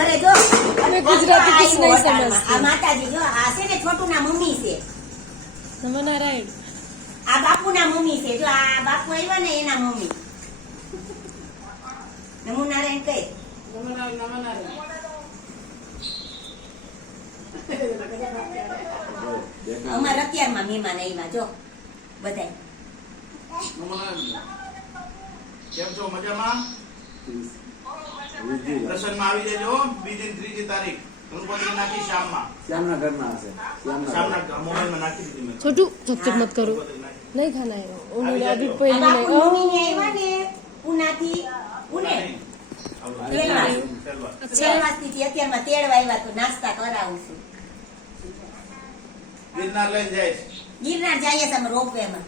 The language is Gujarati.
ઘરે જો અમે ગુજરાતી કુછ નહીં સમજતી. આ માતાજી જો આ છે ને છોટુના મમ્મી છે. નમનારાયણ. આ બાપુના મમ્મી છે. જો આ બાપુ આવ્યા ને એના મમ્મી. નમો નારાયણ કઈ અમારે અત્યારમાં મહેમાન આવ્યા જો બધાય. કેમ છો મજામાં? દર્શનમાં આવી જજો બીજી ને ત્રીજી તારીખ ગણપતિ નાખી શ્યામના ઘરના હશે શામના મોબાઈલમાં નાખી દીધી મેં. छोटू चुप मत करो नहीं खाना है उन्होंने अभी આ पहले બાપુ नहीं મમ્મીને આવ્યા ને પુનાથી પુણે તેલવાસથી અત્યારમાં તેડવા આવ્યા તો નાસ્તા કરાવું છું. ગિરનાર લઈને જાય ગિરનાર જઈએ તમે રોપવેમાં.